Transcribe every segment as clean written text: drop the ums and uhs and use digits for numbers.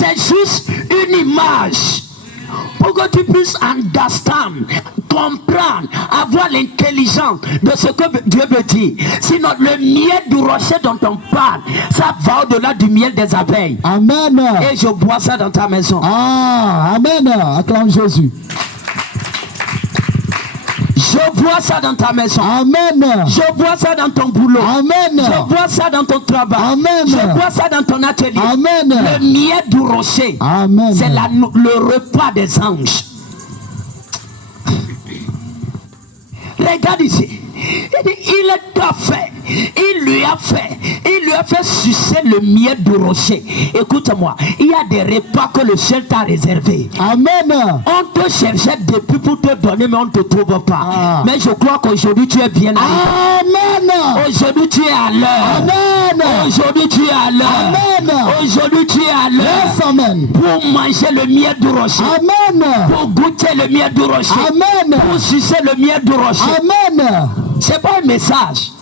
C'est juste une image pour que tu puisses understand, comprendre, avoir l'intelligence de ce que Dieu veut dire. Sinon, le miel du rocher dont on parle, ça va au-delà du miel des abeilles. Amen. Et je bois ça dans ta maison. Ah, amen. Acclame Jésus. Je vois ça dans ta maison. Amen. Je vois ça dans ton boulot. Amen. Je vois ça dans ton travail. Amen. Je vois ça dans ton atelier. Amen. Le miel du rocher, Amen. c'est le repas des anges. Regarde ici. Il t'a fait. Il lui a fait sucer le miel du rocher. Écoute-moi, il y a des repas que le ciel t'a réservé. Amen. On te cherchait depuis pour te donner, mais on ne te trouve pas. Ah. Mais je crois qu'aujourd'hui tu es bien arrivé. Amen. Aujourd'hui tu es à l'heure. Amen. Aujourd'hui tu es à l'heure. Amen. Aujourd'hui tu es à l'heure. Yes, amen. Pour manger le miel du rocher. Amen. Pour goûter le miel du rocher. Amen. Pour sucer le miel du rocher. Amen. C'est pas un message.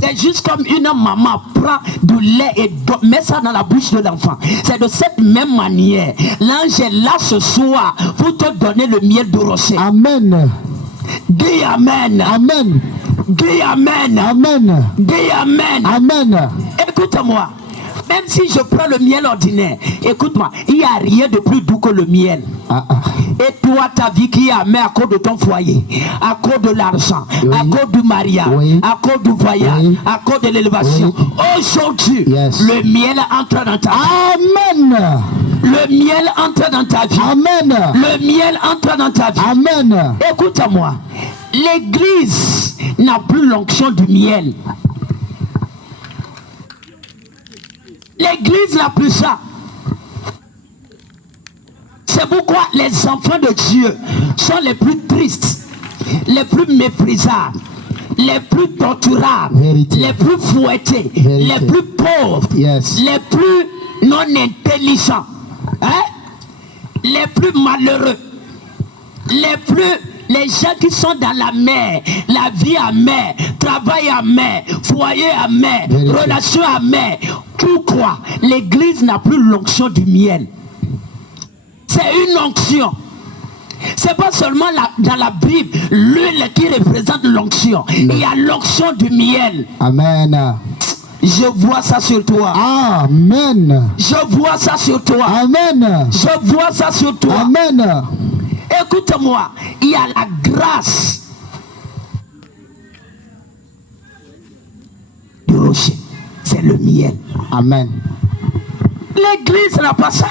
C'est juste comme une maman prend du lait et met ça dans la bouche de l'enfant. C'est de cette même manière. L'ange est là ce soir pour te donner le miel du rocher. Amen. Dis amen. Amen. Dis amen. Amen. Dis amen. Amen. Écoute-moi. Même si je prends le miel ordinaire, écoute-moi, il n'y a rien de plus doux que le miel. Et toi, ta vie qui est amère à cause de ton foyer, à cause de l'argent, oui, à cause du mariage, oui, à cause du voyage, oui, à cause de l'élévation. Oui. Aujourd'hui, yes, le miel entre dans ta vie. Amen. Le miel entre dans ta vie. Amen. Le miel entre dans ta vie. Amen. Écoute-moi, l'église n'a plus l'onction du miel. L'église n'a plus ça. C'est pourquoi les enfants de Dieu sont les plus tristes, les plus méprisables, les plus torturables, vérité, les plus fouettés, vérité, les plus pauvres, yes, les plus non intelligents, hein? Les plus malheureux, les gens qui sont dans la mer, la vie amère, travail amer, foyer amer, relation amère, tout quoi. L'église n'a plus l'onction du miel. C'est une onction. C'est pas seulement dans la Bible l'huile qui représente l'onction. Il y a l'onction du miel. Amen. Je vois ça sur toi. Amen. Je vois ça sur toi. Amen. Je vois ça sur toi. Amen. Écoute-moi, il y a la grâce du rocher. C'est le miel. Amen. L'église n'a pas ça.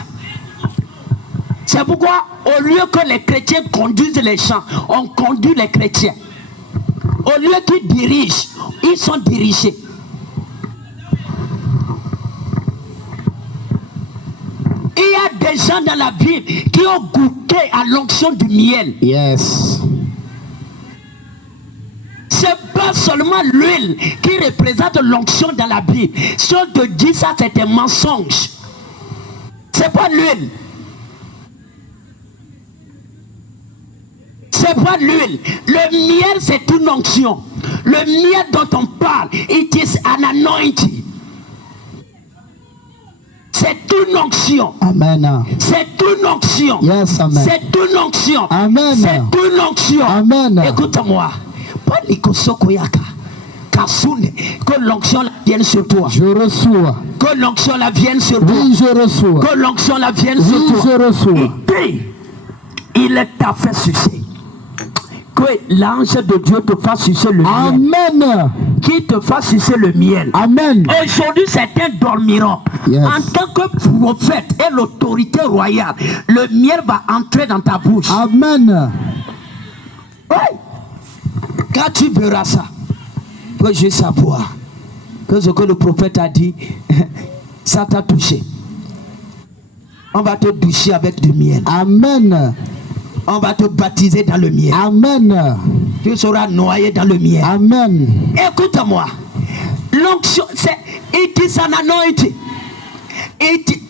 C'est pourquoi, au lieu que les chrétiens conduisent les champs, on conduit les chrétiens. Au lieu qu'ils dirigent, ils sont dirigés. Il y a des gens dans la Bible qui ont goûté à l'onction du miel. Yes. C'est pas seulement l'huile qui représente l'onction dans la Bible. Si on te dit ça, c'est un mensonge. C'est pas l'huile. C'est pas l'huile. Le miel, c'est une onction. Le miel dont on parle, it is an anointing. C'est une onction. Amen. C'est une onction. Yes, amen. C'est une onction. Amen. C'est une onction. Amen. Écoute-moi. Pas Nikosokoyaka. Kasune. Que l'onction vienne sur toi. Je reçois. Que l'onction la vienne sur toi. Oui, je reçois. Que l'onction la vienne sur toi. Oui, je reçois. Il t'a fait sucer. Que l'ange de Dieu te fasse sucer le miel. Amen. Qui te fasse sucer le miel. Amen. Aujourd'hui, certains dormiront. Yes. En tant que prophète et l'autorité royale, le miel va entrer dans ta bouche. Amen. Oui. Quand tu verras ça, que je savoir que ce que le prophète a dit, ça t'a touché. On va te doucher avec du miel. Amen. On va te baptiser dans le miel. Amen. Tu seras noyé dans le miel. Amen. Écoute-moi. L'onction, c'est it is an anointing.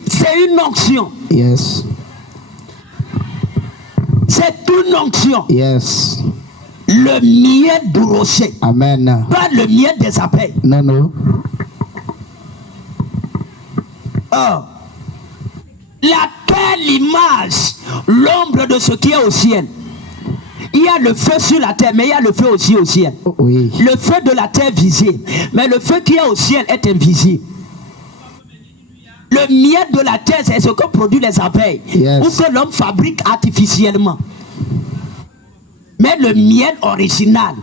C'est une onction. Yes. C'est une onction. Yes. Le miel du rocher. Amen. Pas le miel des abeilles. Non, non. Oh. La terre, l'image, l'ombre de ce qui est au ciel. Il y a le feu sur la terre, mais il y a le feu aussi au ciel. Oui. Le feu de la terre visible, mais le feu qui est au ciel est invisible. Le miel de la terre, c'est ce que produisent les abeilles, Yes. ou que l'homme fabrique artificiellement. Mais le miel original,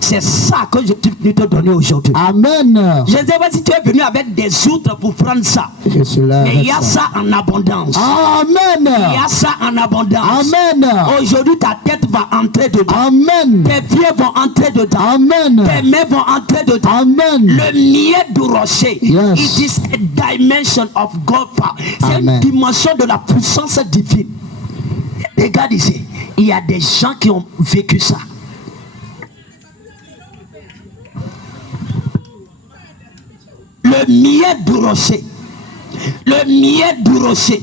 c'est ça que je suis venu te donner aujourd'hui. Amen. Je ne sais pas si tu es venu avec des outres pour prendre ça. Je suis là. Mais il y a ça en abondance. Amen. Il y a ça en abondance. Amen. Aujourd'hui, ta tête va entrer dedans. Amen. Tes pieds vont entrer dedans. Amen. Tes mains vont entrer dedans. Amen. Le miel du rocher. Yes. It is a dimension of God power. C'est une Amen. dimension de la puissance divine. Regarde ici. Il y a des gens qui ont vécu ça. Le miel du rocher. Le miel du rocher.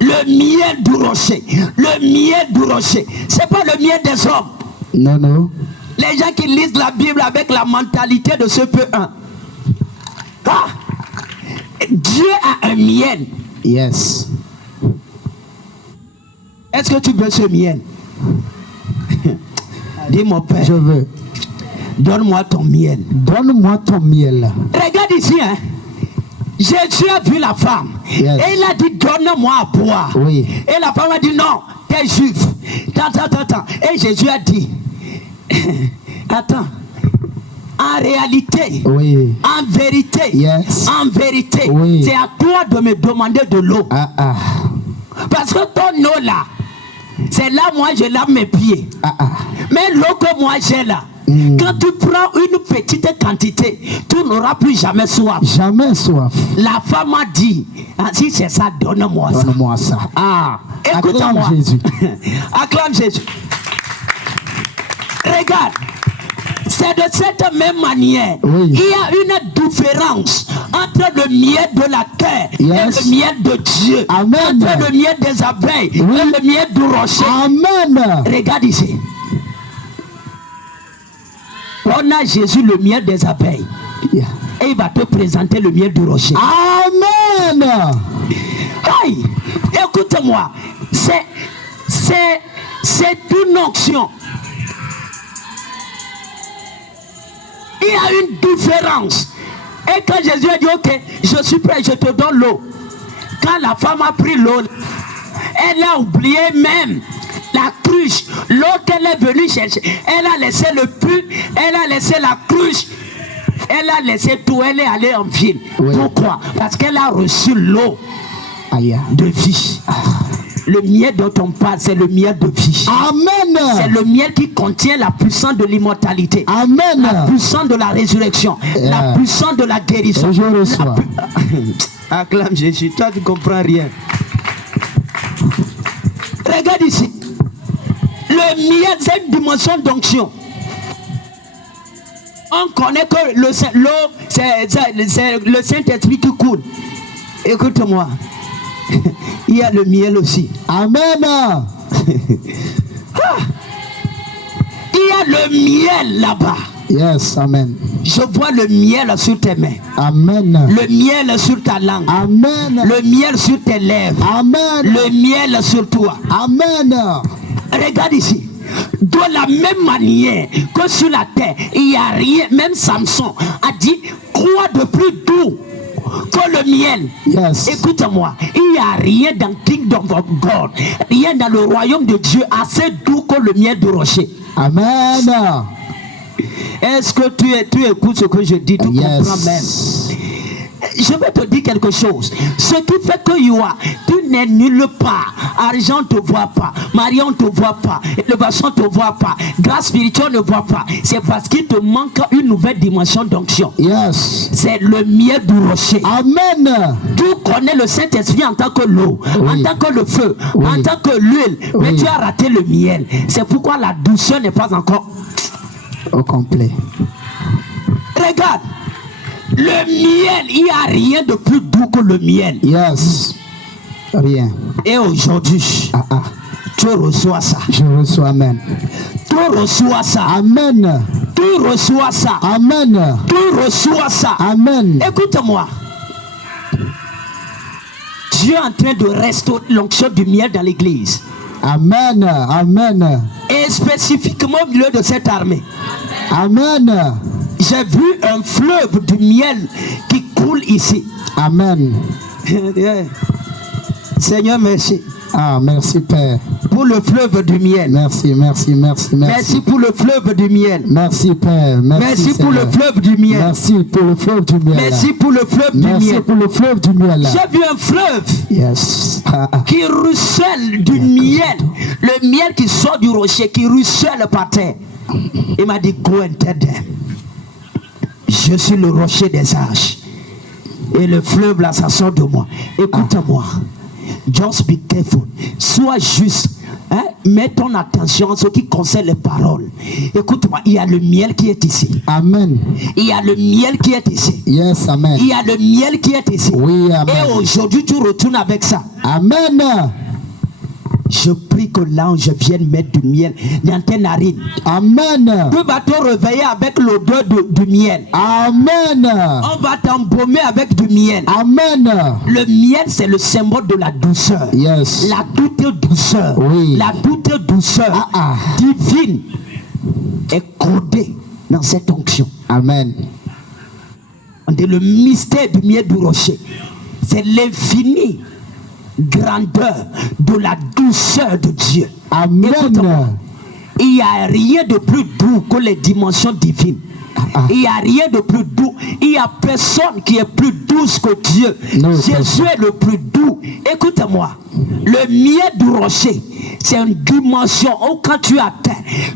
Le miel du rocher. Le miel du rocher. C'est pas le miel des hommes. Non, non. Les gens qui lisent la Bible avec la mentalité de ce peu 1. Ah! Dieu a un miel. Yes. Est-ce que tu veux ce miel? Dis mon père, Je veux. donne-moi ton miel. Donne-moi ton miel. Regarde ici, hein. Jésus a vu la femme. Yes. Et il a dit, donne-moi à boire. Oui. Et la femme a dit, non, t'es juif. Attends. Et Jésus a dit, attends, en réalité, Oui. en vérité, Yes. en vérité, Oui. c'est à toi de me demander de l'eau. Ah, ah. Parce que ton eau là, c'est là moi je lave mes pieds. Ah, ah. Mais l'eau que moi j'ai là, quand tu prends une petite quantité, tu n'auras plus jamais soif. Jamais soif. La femme a dit, ah, si c'est ça, donne-moi ça. Donne-moi ça. Ah, écoute-moi. Acclame Jésus. Acclame Jésus. Regarde. C'est de cette même manière. Oui. Il y a une différence entre le miel de la terre Yes. et le miel de Dieu. Amen. Entre le miel des abeilles et le miel du rocher. Amen. Regarde ici. On a Jésus le miel des abeilles. Yeah. Et il va te présenter le miel du rocher. Amen. Aïe, écoute-moi. C'est une onction. Il y a une différence. Et quand Jésus a dit, ok, je suis prêt, je te donne l'eau. Quand la femme a pris l'eau, elle a oublié même la cruche. L'eau qu'elle est venue chercher, elle a laissé le puits, elle a laissé la cruche, elle a laissé tout, elle est allée en ville. Oui. Pourquoi? Parce qu'elle a reçu l'eau Aïe. de vie. Le miel dont on parle, c'est le miel de vie. C'est Amen. le miel qui contient la puissance de l'immortalité. La Amen. puissance de la résurrection. La puissance de la guérison. Et je reçois. Acclame Jésus, toi tu comprends rien. Regarde ici. Le miel, c'est une dimension d'onction. On connaît que l'eau, c'est le Saint-Esprit qui coule. Écoute-moi. Il y a le miel aussi. Amen. Il y a le miel là-bas. Yes. Amen. Je vois le miel sur tes mains. Amen. Le miel sur ta langue. Amen. Le miel sur tes lèvres. Amen. Le miel sur toi. Amen. Regarde ici. De la même manière que sur la terre, il n'y a rien. Même Samson a dit, quoi de plus doux que le miel? Yes. Écoute-moi, il n'y a rien dans le kingdom of God, rien dans le royaume de Dieu assez doux que le miel du rocher. Amen. Est-ce que tu écoutes ce que je dis? Tu comprends même? Je vais te dire quelque chose. Ce qui fait que tu n'es nulle part. Argent ne te voit pas. Marion ne te voit pas. Élévation ne te voit pas. Grâce spirituelle ne voit pas. C'est parce qu'il te manque une nouvelle dimension d'onction. Yes. C'est le miel du rocher. Amen. Tu connais le Saint-Esprit en tant que l'eau, en tant que le feu, en tant que l'huile. Mais tu as raté le miel. C'est pourquoi la douceur n'est pas encore au complet. Regarde. Le miel, il n'y a rien de plus doux que le miel. Yes. Rien. Et aujourd'hui, tu reçois ça. Je reçois. Amen. Tu reçois ça. Amen. Tu reçois ça. Amen. Tu reçois ça. Amen. Écoute-moi. Dieu est en train de restaurer l'onction du miel dans l'église. Amen. Amen. Et spécifiquement au milieu de cette armée. Amen. J'ai vu un fleuve du miel qui coule ici. Amen. Seigneur, merci. Ah, merci Père. Pour le fleuve du miel. Merci. Merci pour le fleuve du miel. Merci Père. Merci pour le fleuve du miel. Merci pour le fleuve du miel. Merci pour le fleuve du Merci miel. pour le fleuve du miel. J'ai vu un fleuve Yes. qui ruisselle du miel. Le miel qui sort du rocher, qui ruisselle par terre. Il m'a dit, go and tell them. Je suis le rocher des âges. Et le fleuve là, ça sort de moi. Écoute-moi. Just be careful. Sois juste. Hein? Mets ton attention à ce qui concerne les paroles. Écoute-moi, il y a le miel qui est ici. Amen. Il y a le miel qui est ici. Yes, amen. Il y a le miel qui est ici. Oui, amen. Et aujourd'hui, tu retournes avec ça. Amen. Je prie que l'ange vienne mettre du miel dans tes narines. Amen. Tu vas te réveiller avec l'odeur du miel. Amen. On va t'embaumer avec du miel. Amen. Le miel, c'est le symbole de la douceur. Yes. La toute douceur. Oui. La toute douceur divine est codée dans cette onction. Amen. On dit le mystère du miel du rocher. C'est l'infini grandeur de la douceur de Dieu. Amen. Écoute-moi, il n'y a rien de plus doux que les dimensions divines. Il n'y a rien de plus doux. Il n'y a personne qui est plus douce que Dieu. Non, Jésus est le plus doux. Écoute-moi, le miel du rocher, c'est une dimension où quand tu atteins,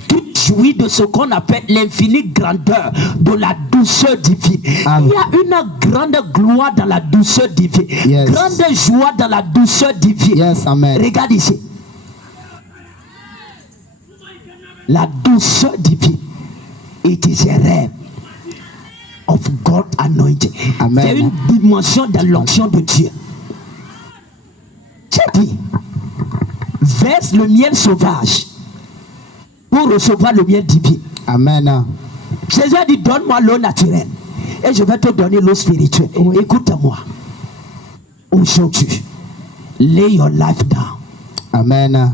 tu jouis de ce qu'on appelle l'infinie grandeur de la douceur divine. Amen. Il y a une grande gloire dans la douceur divine. Yes. Grande joie dans la douceur divine. Yes, amen. Regarde ici. La douceur divine. It is a realm of God anointing. Amen. C'est une dimension dans l'onction de Dieu. J'ai dit, verse le miel sauvage pour recevoir le miel divin. Amen. Jésus a dit, donne-moi l'eau naturelle et je vais te donner l'eau spirituelle. Écoute-moi. Aujourd'hui, lay your life down. Amen.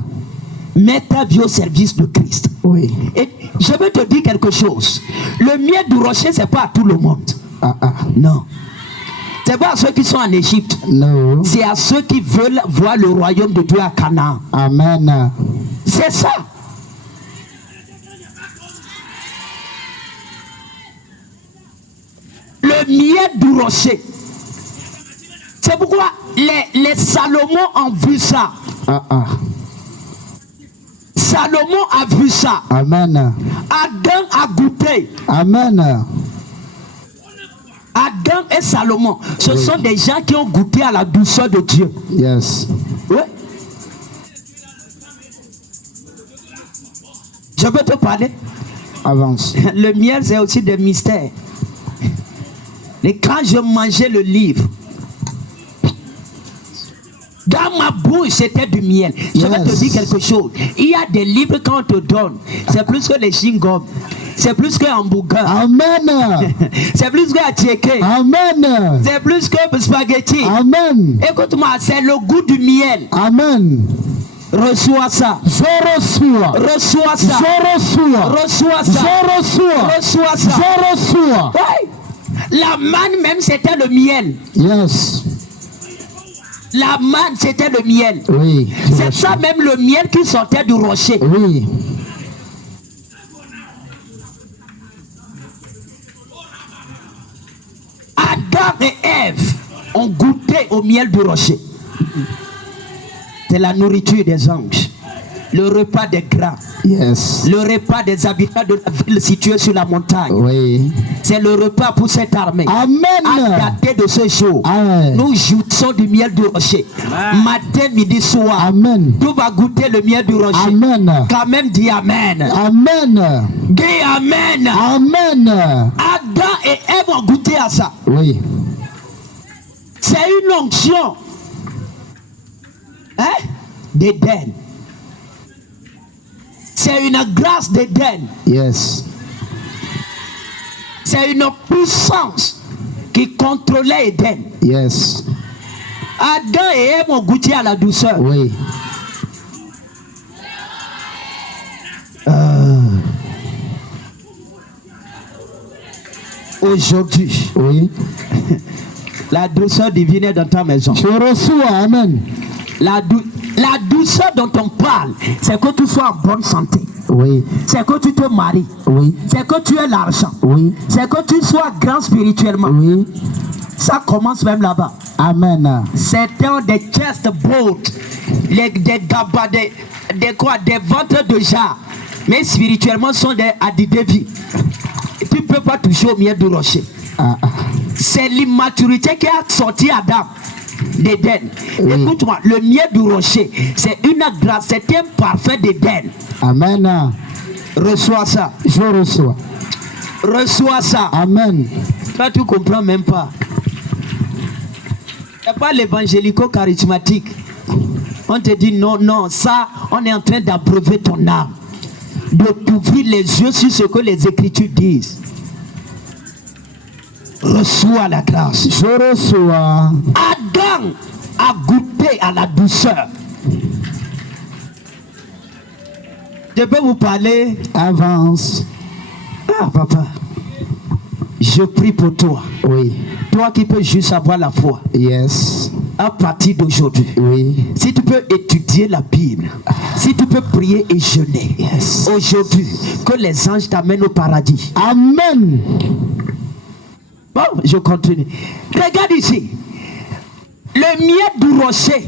Mets ta vie au service de Christ. Oui. Et je vais te dire quelque chose. Le miel du rocher, c'est pas à tout le monde. Non. C'est pas à ceux qui sont en Égypte. No. C'est à ceux qui veulent voir le royaume de Dieu à Canaan. Amen. C'est ça. Le miel du rocher. C'est pourquoi les Salomon ont vu ça. Salomon a vu ça. Amen. Adam a goûté. Amen. Adam et Salomon, ce sont des gens qui ont goûté à la douceur de Dieu. Yes. Oui. Je peux te parler? Avance. Le miel, c'est aussi des mystères. Et quand je mangeais le livre, dans ma bouche, c'était du miel. Je vais te dire quelque chose. Il y a des livres qu'on te donne. C'est plus que les chewing-gums. C'est plus que hamburger. Amen. C'est plus que attiéké. Amen. C'est plus que spaghetti. Amen. Écoute-moi, c'est le goût du miel. Amen. Reçois ça. Je reçois. Reçois ça. Je reçois. Reçois ça. Je reçois. Reçois ça. Je reçois. Oui. La manne même, c'était le miel. Yes. La manne, c'était le miel. Oui. C'est ça même le miel qui sortait du rocher. Oui. Adam et Ève ont goûté au miel du rocher. C'est la nourriture des anges. Le repas des grands. Yes. Le repas des habitants de la ville située sur la montagne. Oui. C'est le repas pour cette armée. Amen. À dater de ce jour, Amen. nous jouissons du miel du rocher. Matin, midi, soir. Amen. Tu vas goûter le miel du rocher. Amen. Quand même, dis Amen. Amen. Dis Amen. Amen. Adam et Ève ont goûté à ça. Oui. C'est une onction. Hein? D'Éden. C'est une grâce d'Éden. Yes. C'est une puissance qui contrôlait Éden. Yes. Adam et Ève ont goûté à la douceur. Oui. Aujourd'hui, Oui. la douceur divine est dans ta maison. Je reçois. Amen. La douceur dont on parle, c'est que tu sois en bonne santé. Oui. C'est que tu te maries. Oui. C'est que tu aies l'argent. Oui. C'est que tu sois grand spirituellement. Oui. Ça commence même là-bas. Amen. Certains ont des chest bold, des gabas, des ventres de jarre, mais spirituellement sont des adidevi. Tu ne peux pas toucher au miel du rocher. C'est l'immaturité qui a sorti Adam d'Éden. Oui. Écoute-moi, le miel du rocher, c'est une grâce, c'est un parfum d'Éden. Amen. Reçois ça. Je reçois. Reçois ça. Amen. Toi, tu ne comprends même pas. Ce n'est pas l'évangélico-charismatique. On te dit non, non, ça, on est en train d'abreuver ton âme. De t'ouvrir les yeux sur ce que les Écritures disent. Reçois la grâce. Je reçois. Adam a goûté à la douceur. Je peux vous parler. Avance. Ah, papa, je prie pour toi. Oui. Toi qui peux juste avoir la foi. Yes. À partir d'aujourd'hui. Oui. Si tu peux étudier la Bible, si tu peux prier et jeûner, Yes. aujourd'hui, que les anges t'amènent au paradis. Amen. Bon, je continue. Regarde ici. Le miel du rocher,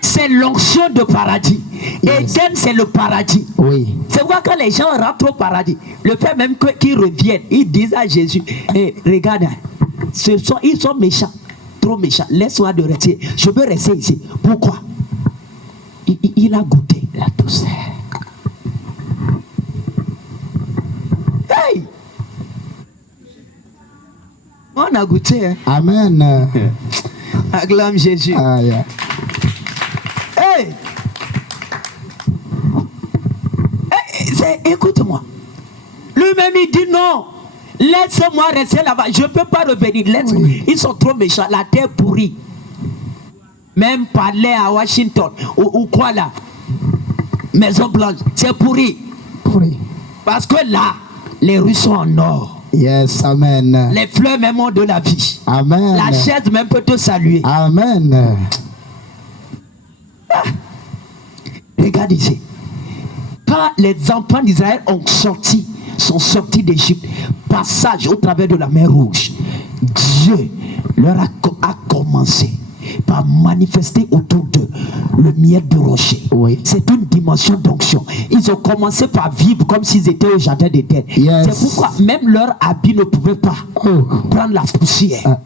c'est l'onction de paradis. Yes. Éden, c'est le paradis. Oui. C'est pourquoi quand les gens rentrent au paradis, le fait même qu'ils reviennent, ils disent à Jésus, hey, regarde, ils sont méchants, trop méchants, laisse-moi de rester. Je veux rester ici. Pourquoi? Il a goûté la douceur. Hey! On a goûté, hein? Amen. Acclame Jésus. Ah, yeah. Hey! Écoute-moi. Lui-même, il dit non. Laisse-moi rester là-bas. Je ne peux pas revenir. Oui. Ils sont trop méchants. La terre pourrie. Même parler à Washington ou quoi là. Maison Blanche. C'est pourri. Oui. Parce que là, les rues sont en or. Yes. Amen. Les fleurs même ont de la vie. Amen. La chaise même peut te saluer. Amen. Regarde ici. Quand les enfants d'Israël sont sortis d'Égypte, passage au travers de la mer Rouge, Dieu leur a commencé par manifester autour d'eux le miel du rocher. Oui. C'est une dimension d'onction. Ils ont commencé par vivre comme s'ils étaient au jardin d'Éden. Yes. C'est pourquoi même leur habit ne pouvait pas prendre la poussière.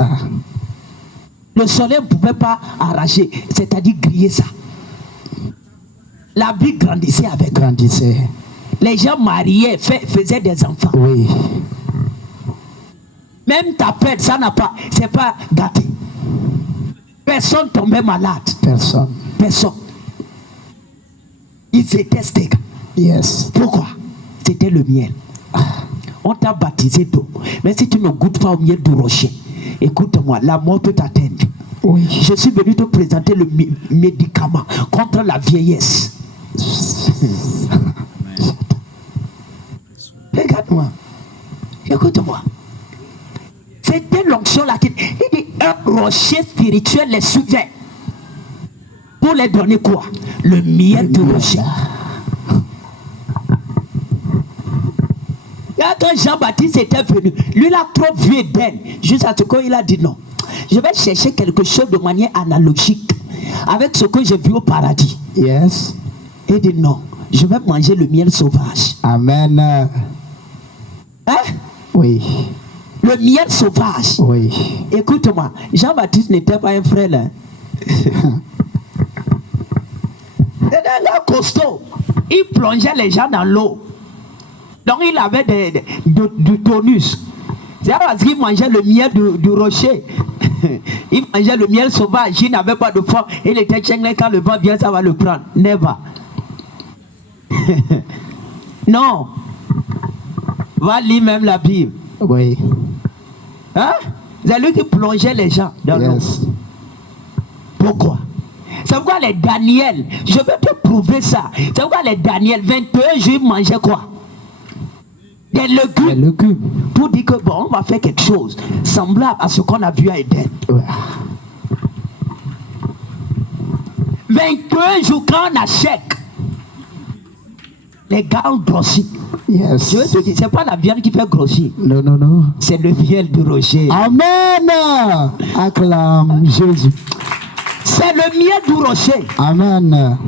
Le soleil ne pouvait pas arracher, c'est-à-dire griller ça. La vie grandissait avec eux. Grandissez. Les gens mariés faisaient des enfants. Oui. Même ta pète, ça n'a pas, c'est pas gâté. Personne tombait malade. Personne. Personne. Ils étaient steaks. Yes. Pourquoi? C'était le miel. On t'a baptisé d'eau. Mais si tu ne goûtes pas au miel du rocher, écoute-moi, la mort peut t'atteindre. Oui. Je suis venu te présenter le médicament contre la vieillesse. Regarde-moi. Écoute-moi. C'était l'onction là qui dit un rocher spirituel les suivait. Pour les donner quoi? Le miel du rocher. Quand Jean-Baptiste était venu, lui il a trop vu Éden. Jusqu'à ce qu'il a dit non. Je vais chercher quelque chose de manière analogique avec ce que j'ai vu au paradis. Yes. Il dit non, je vais manger le miel sauvage. Amen. Hein? Oui. Le miel sauvage. Oui. Écoute-moi, Jean-Baptiste n'était pas un frère là. C'était un gars costaud. Il plongeait les gens dans l'eau. Donc il avait du tonus. C'est parce qu'il mangeait le miel du rocher. Il mangeait le miel sauvage. Il n'avait pas de force. Il était chenglé, quand le vent vient, ça va le prendre. Never. Non. Va lire même la Bible. Oui. Hein? C'est lui qui plongeait les gens dans l'eau. Yes. Pourquoi? C'est pourquoi les Daniel, je vais te prouver ça. C'est pourquoi les Daniel, 21 jours, mangeaient quoi? Des légumes. Pour dire que bon, on va faire quelque chose semblable à ce qu'on a vu à Éden. Ouais. 21 jours, quand on achète, les gars ont grossi. Yes. Je veux te dire, c'est pas la viande qui fait grossir. Non, non, non. C'est le miel du rocher. Amen. Acclame Jésus. C'est le miel du rocher. Amen.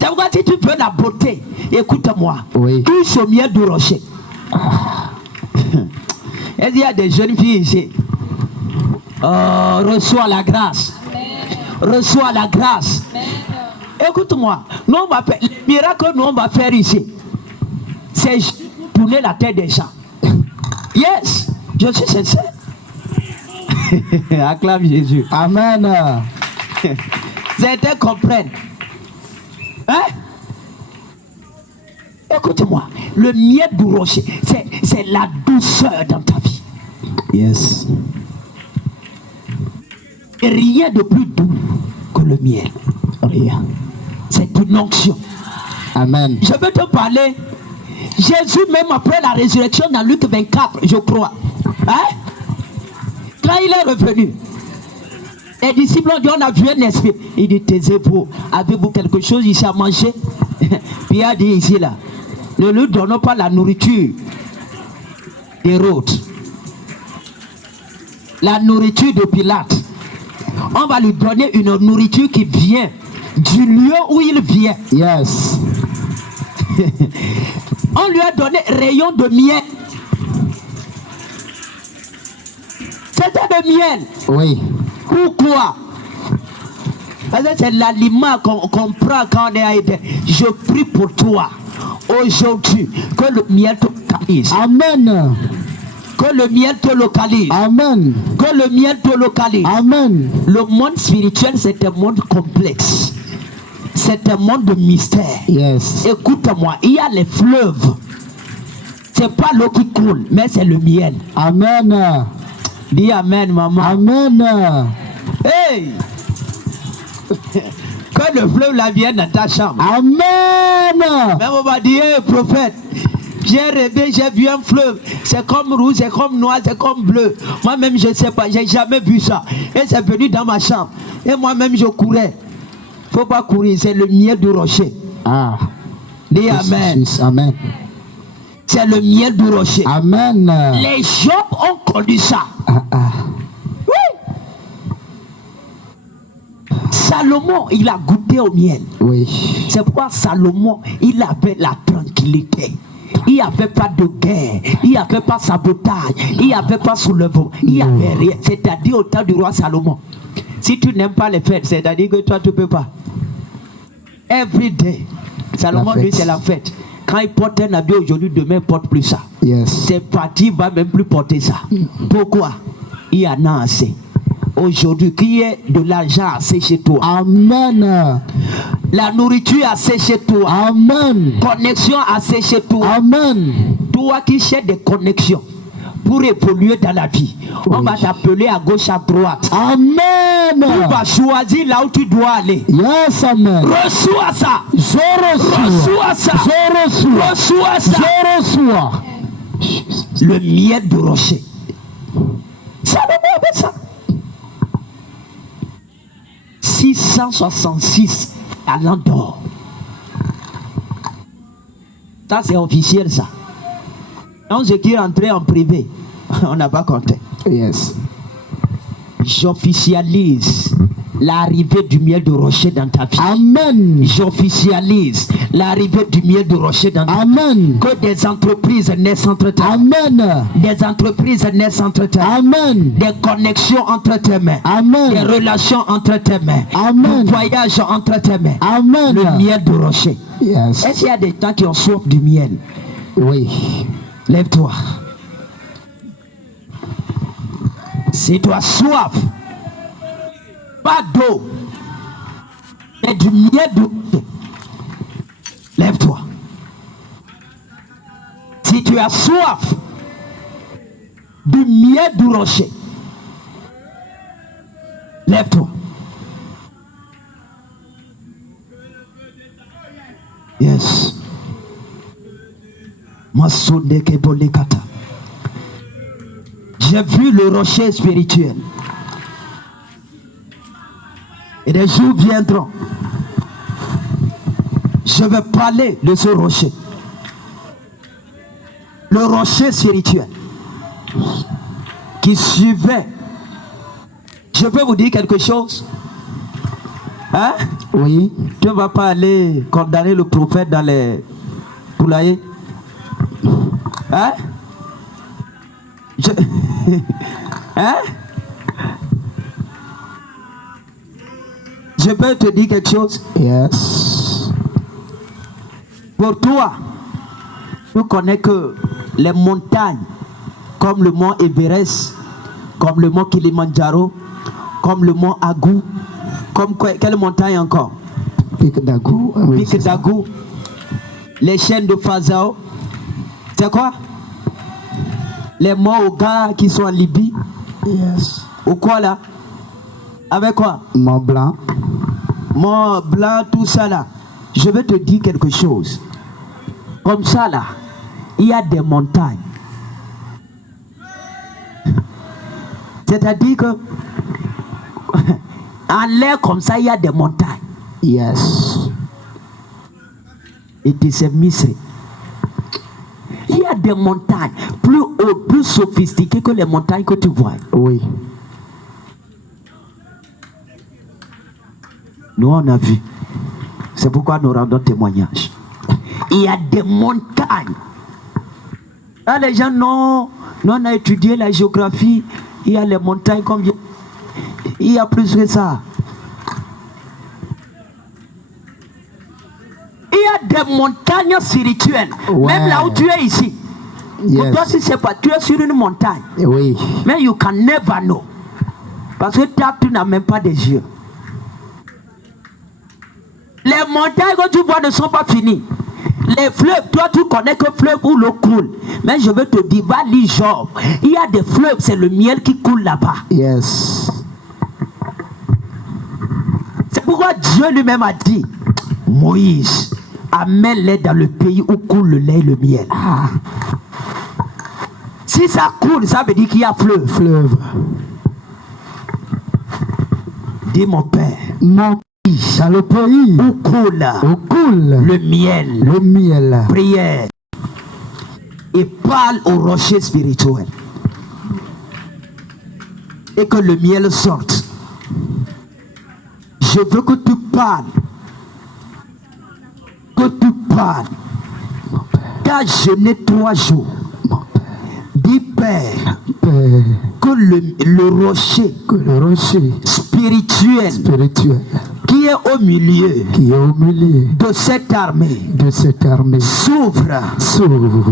C'est pourquoi si tu veux la beauté, écoute-moi. Oui. Touche au miel du rocher. Est-ce qu'il y a des jeunes filles ici? Oh, reçois la grâce. Reçois la grâce. Écoute-moi. Nous on va faire, les miracles que nous on va faire ici, c'est tourner la tête des gens. Yes, je suis sincère. Acclame Jésus. Amen. Certains comprennent. Hein? Écoute-moi, le miel du rocher, c'est la douceur dans ta vie. Yes. Et rien de plus doux que le miel. Rien. C'est une onction. Amen. Je veux te parler. Jésus, même après la résurrection dans Luc 24, je crois. Hein? Quand il est revenu, les disciples ont dit, on a vu un esprit. Il dit, taisez-vous, avez-vous quelque chose ici à manger? Puis il a dit ici là, ne lui donnons pas la nourriture d'Hérode, la nourriture de Pilate. On va lui donner une nourriture qui vient du lieu où il vient. Yes. On lui a donné rayon de miel. C'était de miel. Oui. Pourquoi? Parce que c'est l'aliment qu'on prend quand on est à Éden. Je prie pour toi aujourd'hui que le miel te localise. Amen. Que le miel te localise. Amen. Que le miel te localise. Amen. Le monde spirituel, c'est un monde complexe. C'est un monde de mystère. Yes. Écoute-moi, il y a les fleuves. C'est pas l'eau qui coule, mais c'est le miel. Amen. Dis amen, maman. Amen. Hey! Que le fleuve là vienne dans ta chambre. Amen. Mais on va dire, hey, prophète, j'ai rêvé, j'ai vu un fleuve. C'est comme rouge, c'est comme noir, c'est comme bleu. Moi-même, je ne sais pas, j'ai jamais vu ça. Et c'est venu dans ma chambre. Et moi-même, je courais. Faut pas courir, c'est le miel du rocher. Ah. Dis amen. Amen. C'est le miel du rocher. Amen. Les Job ont connu ça. Ah, ah. Oui. Salomon, il a goûté au miel. Oui. C'est pourquoi Salomon, il avait la tranquillité. Il n'y avait pas de guerre, il n'y avait pas sabotage, il n'y avait pas soulèvement, il n'y avait rien. C'est-à-dire au temps du roi Salomon. Si tu n'aimes pas les fêtes, c'est-à-dire que toi tu ne peux pas. Every day. Salomon dit c'est la fête. Quand il porte un habit aujourd'hui, demain il ne porte plus ça. Yes. C'est parti, il ne va même plus porter ça. Pourquoi? Il y en a assez. Aujourd'hui, qui est de l'argent assez chez toi? Amen. La nourriture assez chez toi. Amen. Connexion assez chez toi. Amen. Toi qui cherches des connexions pour évoluer dans la vie, on va t'appeler à gauche, à droite. Amen. Tu vas choisir là où tu dois aller. Yes, amen. Reçois ça. Je reçois. Reçois ça. Je reçois. Reçois ça. Je reçois. Le miel du rocher. Ça me ça. 666 talents d'or. Ça c'est officiel ça. Donc ce qui est entré en privé, on n'a pas compté. Yes. J'officialise l'arrivée du miel de rocher dans ta vie. Amen. J'officialise l'arrivée du miel de rocher dans ta vie. Amen. Que des entreprises naissent entre tes mains. Amen. Des entreprises naissent entre tes mains. Amen. Des connexions entre tes mains. Amen. Des relations entre tes mains. Amen. Des voyages entre tes mains. Amen. Le miel de rocher. Yes. Est-ce qu'il y a des gens qui ont soif du miel? Oui. Lève-toi. Si tu as soif, pas d'eau, mais du miel de rocher, lève-toi. Si tu as soif du miel du rocher, lève-toi. J'ai vu le rocher spirituel. Et des jours viendront. Je vais parler de ce rocher. Le rocher spirituel qui suivait. Je peux vous dire quelque chose? Hein? Oui. Tu ne vas pas aller condamner le prophète dans les poulaillers? Hein? Hein? Je peux te dire quelque chose? Yes. Pour toi, tu connais que les montagnes, comme le mont Everest, comme le mont Kilimanjaro, comme le mont Agou, comme quelle montagne encore? Pic d'Agou. Oui, Pic d'Agou, les chaînes de Fazao, c'est quoi? Les monts Oga qui sont en Libye. Yes. Ou quoi là? Avec quoi? Mont Blanc. Mont Blanc, tout ça là. Je vais te dire quelque chose. Comme ça là, il y a des montagnes. C'est-à-dire que en l'air comme ça, il y a des montagnes. Yes. It is a mystery. Il y a des montagnes plus hautes, plus sophistiquées que les montagnes que tu vois. Oui. Nous, on a vu. C'est pourquoi nous rendons témoignage. Il y a des montagnes. Là, les gens, non, nous, on a étudié la géographie. Il y a les montagnes comme... Il y a plus que ça. Il y a des montagnes spirituelles. Ouais. Même là où tu es ici. Yes. Pour toi, si c'est pas, tu es sur une montagne. Oui. Mais you can never know. Parce que tu n'as même pas des yeux. Les montagnes que tu vois ne sont pas finies. Les fleuves, toi tu connais que fleuve où l'eau coule. Mais je veux te dire, va lire Job. Il y a des fleuves, c'est le miel qui coule là-bas. Yes. C'est pourquoi Dieu lui-même a dit, Moïse, amène-les dans le pays où coule le lait et le miel. Ah. Si ça coule, ça veut dire qu'il y a fleuve. Fleuve. Dis mon père. Mon dans le pays Où coule le miel. Le miel. Prière. Et parle au rocher spirituel. Et que le miel sorte. Je veux que tu parles. Que tu parles. Car jeûné 3 jours. Dis Père. Père. Que le rocher. Que le rocher spirituel. Qui est au milieu de cette armée s'ouvre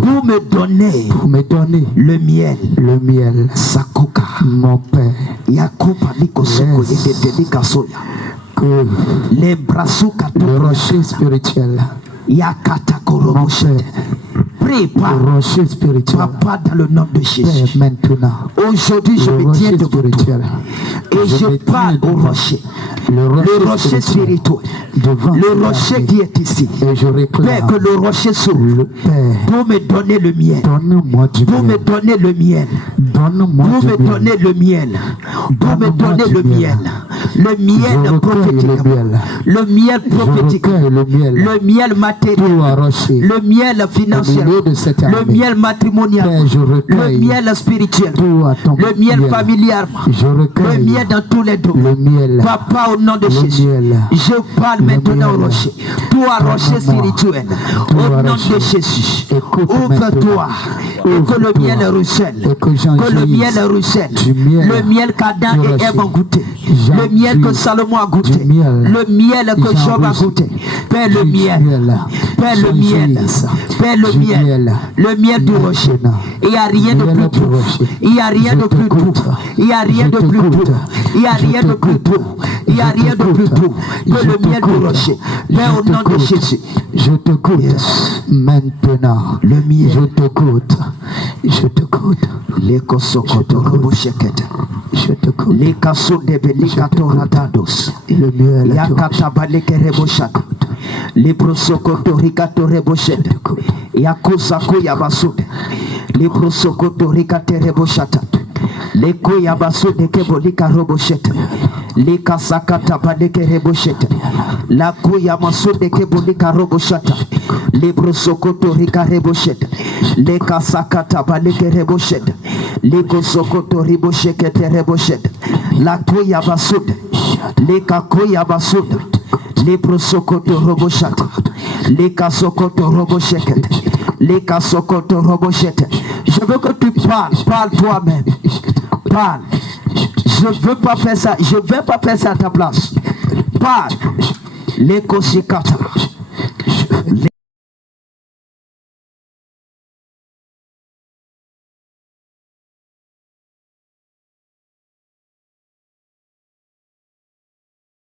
pour me donner le miel. Sakoka. Mon Père. Yakuba Nikosoko Kasoya. Que les brasuka le rocher spirituel. Yakata Koromoshete. Prépare. Le rocher spirituel. Papa, dans le nom de Jésus. Maintenant. Aujourd'hui, je me tiens devant toi. Et je parle au rocher. Le rocher spirituel. Le rocher qui est ici. Et je réclame. Père, que le rocher s'ouvre. Pour me donner le miel. Donne-moi du pour miel. me donner le miel. Donne-moi pour du me miel. donner le miel. Pour me donner le miel. Le miel prophétique. Le miel prophétique. Le miel matériel. Le miel financier. Le miel matrimonial. Le miel spirituel. Le miel familial. Le miel dans tous les domaines. Papa, au nom de Jésus, je parle maintenant au rocher. Toi, rocher spirituel, au nom de Jésus, ouvre-toi et que le miel ruisselle. Que le miel ruisselle. Le miel qu'Adam et Ève ont goûté. Le miel que Salomon a goûté. Le miel que Job a goûté. Père, le miel. Père, le miel. Père, le miel. Le miel du rocher. Il n'y a rien de plus doux. Il n'y a rien de plus doux. Il n'y a rien de plus doux. Il n'y a rien de plus doux. Il n'y a rien de plus doux que le miel du rocher. Père, au nom de Jésus. Je te goûte maintenant. Le miel. Je te goûte. Je te goûte. Les kosokoto roboshekete. Je te goûte. Les kaso de belikato ratados. Le miel. Yakata baleke reboshak. Les prosokoto rikato reboshete. Yakusaku Yabasude, Liprosokoto Rikate Reboshata, Leku Yabasude Kebolika Robosheta, Lika Sakata Badeke Rebosheta, Laku Yamasude Kebolika Roboshata, Liprosokoto Rika Rebosheta, Leka Sakata Badeke Rebosheta, Liko Sokoto Riboshekete Rebosheta, Laku Yabasude, Lika Kuyabasude, Liprosokoto Roboshata, Lika Sokoto Roboshekete, Lika Sokoto Roboshete. Je veux que tu parle toi-même. Parle. Je veux pas faire ça, je vais pas faire ça à ta place. Parle. Leko Sikata.